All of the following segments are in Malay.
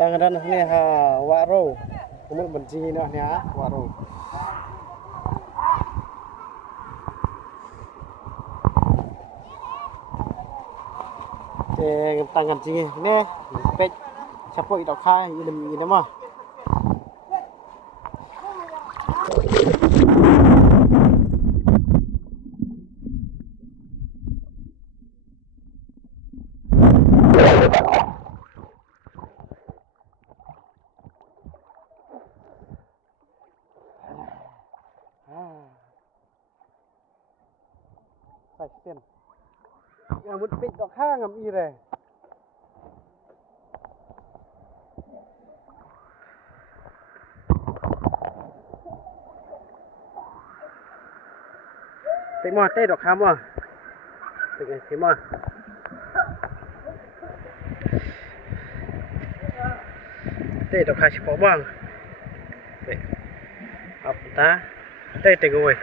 tangan ni ha waro umur benci ni ha waro tangan sini ni pet siapa itu khai ini mah Pasti. Yang buat pit dok hang am ire. Pit mo teh dok ham mo. Pit mo. Teh dok hai sipo bang. Teh. Apa ta? Teh gue.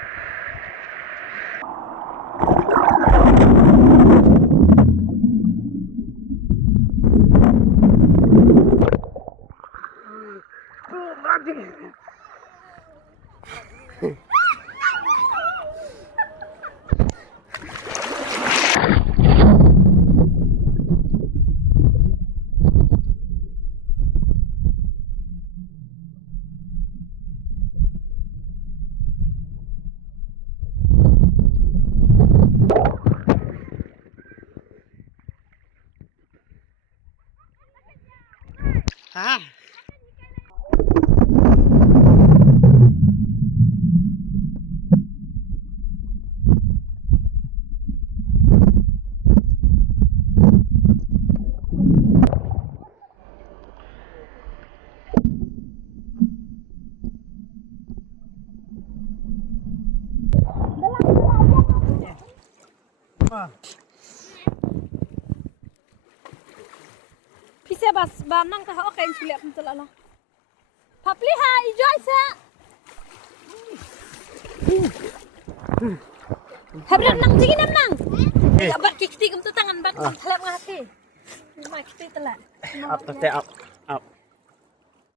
Ah. Bisa bas banang tah oke suliap betul lah. Papli ha ijoy sa. Habran nang jigi nam nang. Enggak bat kikti kem tu tangan bat thalap ngati. Mai kiti telat. Up to up.